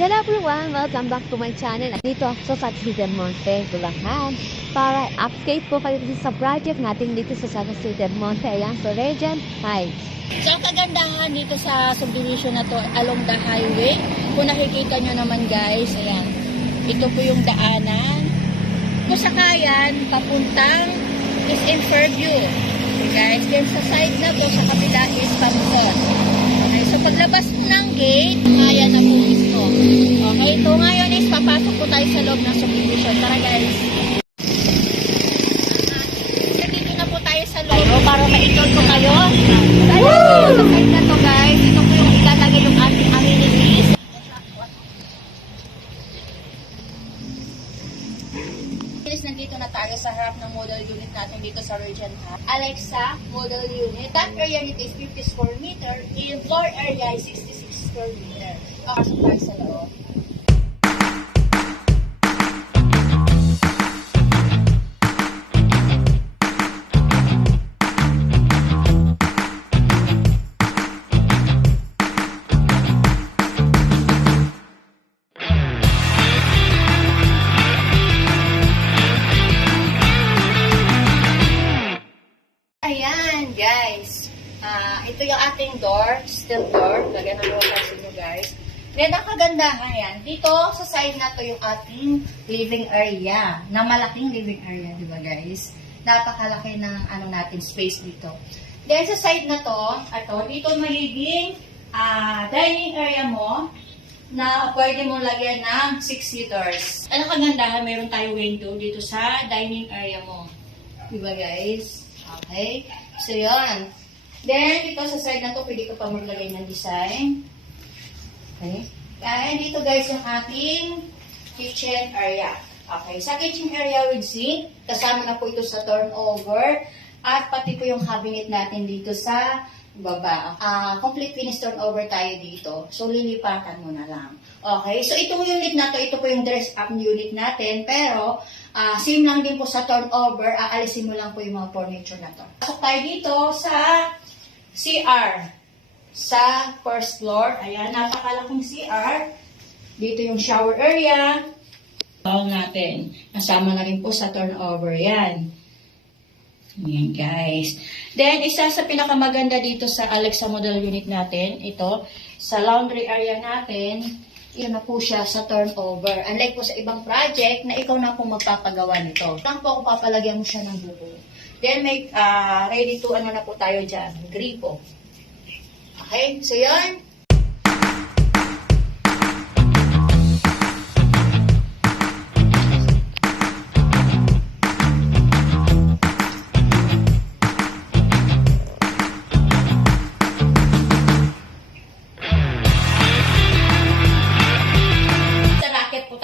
Hello everyone! Welcome back to my channel. Dito ako sa City del Monte, Bulacan. Para update po kayo sa project natin dito sa City del Monte. Ayan, so Regent Heights. So, ang kagandahan dito sa subdivision na to along the highway, kung nakikita nyo naman guys, ayan, ito po yung daanan. Kung sakayan, papuntang is in Fairview. Okay guys, then sa side na to, sa kabila is Panuson. Okay, so paglabas po ng gate, ayan na po mismo. Okay, ito ngayon is papasok po tayo sa loob ng subdivision. Tara guys. Dito na po tayo sa loob para ma-enjoy ko kayo. Sa side na to guys, ito po yung ilalagay yung ating amenities. Nandito na tayo sa harap ng model unit natin dito sa Regent Heights. Alexa model unit. That area unit is 50 square meter. In floor area is 66 square meter. Pasok tayo sa loob. Ayan, guys. Ito yung ating door, steel door. Lagyan na mo sa inyo, guys. Then, ang kagandahan yan, dito sa side na to yung ating living area. Na malaking living area, di ba, guys? Napakalaki ng natin, space dito. Then, sa side na to, dito magiging dining area mo na pwede mong lagyan ng 6 seaters. Ano kagandahan, mayroon tayo window dito sa dining area mo. Di ba, guys? Okay? So, yun. Then, dito sa side na to, pwede ka pa maglagay ng design. Okay? And dito, guys, yung ating kitchen area. Okay? Sa kitchen area with sink, kasama na po ito sa turnover. At pati po yung cabinet natin dito sa baba. Complete finish turnover tayo dito. So, lilipatan mo na lang. Okay? So, itong unit na to, ito po yung dress-up unit natin. Pero, same lang din po sa turnover, aalisin mo lang po yung mga furniture na to. Pasok tayo dito sa CR. Sa first floor. Ayan, napakalaking CR. Dito yung shower area. Bawang natin. Nasama na rin po sa turnover. Yan. Ayan guys. Then, isa sa pinakamaganda dito sa Alexa model unit natin, ito, sa laundry area natin, yun na po siya sa turnover. Unlike po sa ibang project na ikaw na po magpapagawa nito. Lang po kung papalagyan mo siya ng buko. Then may ready to na po tayo dyan. Gripo. Okay? So yun.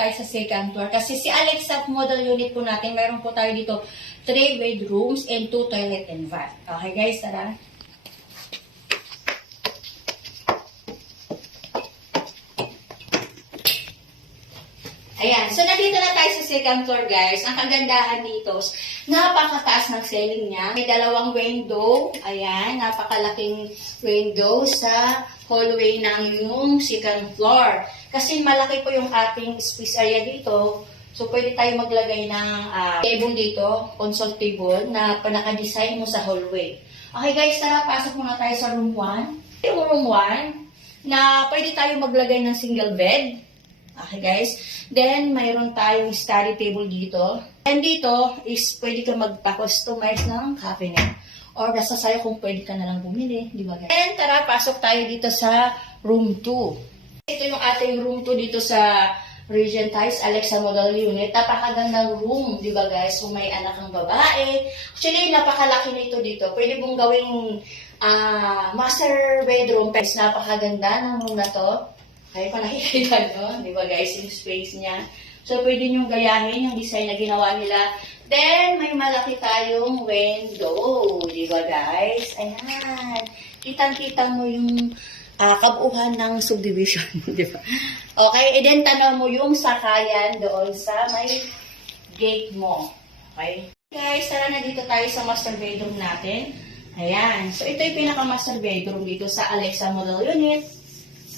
Sa second floor. Kasi si Alexa model unit po natin, meron po tayo dito 3 bedrooms and 2 toilet and bath. Okay guys, tara. Ayan, so nandito na tayo sa second floor guys. Ang kagandahan dito, napakataas ng ceiling niya. May dalawang window. Ayan, napakalaking window sa hallway ng yung second floor. Kasi malaki po yung ating space area dito. So, pwede tayo maglagay ng table dito, console table, na naka-design mo sa hallway. Okay guys, tara, pasok muna tayo sa room 1. Yung room 1, na pwede tayo maglagay ng single bed. Okay guys. Then, mayroon tayong study table dito. And dito is pwede ka magpa-customize ng cabinet. Or nasa sayo kung pwede ka na lang bumili. Di ba guys? And tara, pasok tayo dito sa room 2. Ito yung ating room 2 dito sa Regent Heights, Alexa model unit. Napakagandang room, di ba guys? Kung may anak ng babae. Actually, napakalaki nito dito. Pwede mong gawing master bedroom. Pero napakaganda ng room na to. Kaya pa nakikita nyo, di ba guys, yung space niya. So, pwede nyo gayahin yung design na ginawa nila. Then, may malaki tayong window. Di ba guys? Ayan. Kitang-kita mo yung kabuuhan ng subdivision, di ba? Okay, and then tanaw mo yung sakayan doon sa may gate mo. Okay? Guys, tara na dito tayo sa master bedroom natin. Ayan. So, ito yung pinaka-master bedroom dito sa Alexa model unit.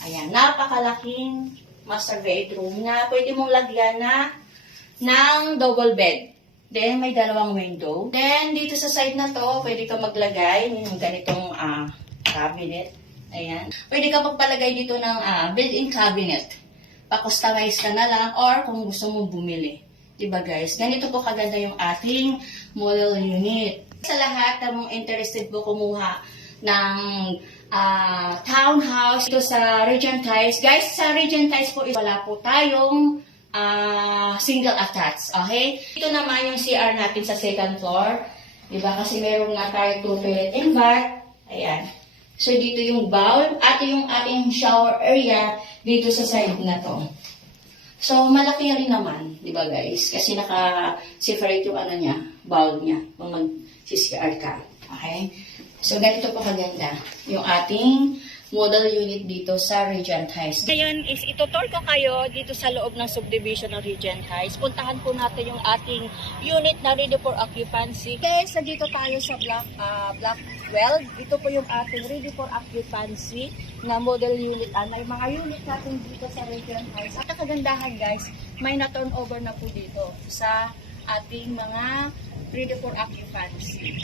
Ayan, napakalaking master bedroom na pwede mong lagyan ng double bed. Then, may dalawang window. Then, dito sa side na to, pwede ka maglagay ng ganitong cabinet. Ayan. Pwede ka magpalagay dito ng built-in cabinet. Pa-customize ka na lang or kung gusto mong bumili. Diba guys? Ganito po kaganda yung ating model unit. Sa lahat na mong interested po kumuha ng townhouse dito sa Regent Heights. Guys, sa Regent Heights po wala po tayong single attached. Okay? Ito naman yung CR natin sa second floor. Diba? Kasi meron nga tayo 2 toilet and bath. Ayan. So, dito yung bowl at yung ating shower area dito sa side na to. So, malaki rin naman, di ba guys? Kasi naka-separate yung niya, bowl niya, kung mag-CCR ka. Okay? So, ganito po kaganda yung ating model unit dito sa Regent Heights. Ngayon is itutur ko kayo dito sa loob ng subdivision ng Regent Heights. Puntahan po natin yung ating unit na ready for occupancy. Guys, nandito tayo sa Block 12. Ito po yung ating ready for occupancy na model unit. May mga unit natin dito sa Regent Heights. At kagandahan guys, may na-turnover na po dito sa ating mga ready for occupancy.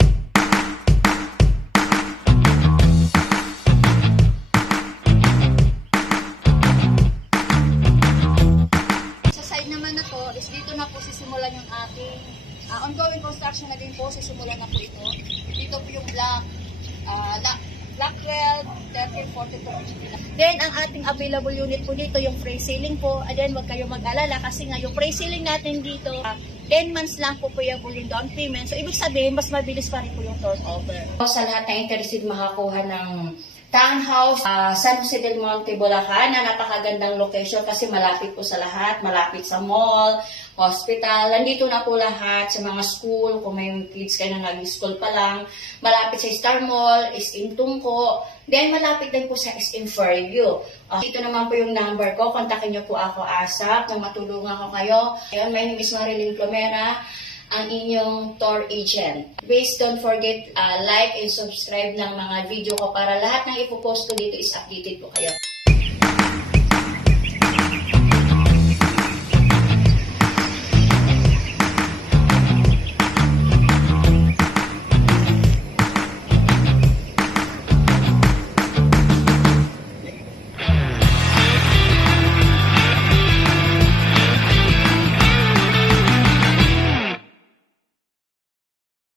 Is dito na po sisimulan yung ating ongoing construction na din po, sisimulan na po ito. Dito po yung block 12, 13, 42. Then, ang ating available unit po dito, yung free ceiling po. And then, huwag kayo mag-alala kasi nga yung free ceiling natin dito, 10 months lang po yung down payment. So, ibig sabihin, mas mabilis pa rin po yung turnover. Sa lahat na interested makakuha ng townhouse, San Jose del Monte, Bulacan, na napakagandang location kasi malapit po sa lahat, malapit sa mall, hospital, nandito na po lahat sa mga school, kung may kids kayo na nag-school pa lang, malapit sa Star Mall, SM Tungko, then malapit din po sa SM Fairview. Dito naman po yung number ko, kontakin niyo po ako ASAP, na matulungan ko kayo. Ayun, my name is Marilyn Plomera, ang inyong tour agent. Please don't forget like and subscribe ng mga video ko para lahat ng ipopost ko dito is updated po kayo.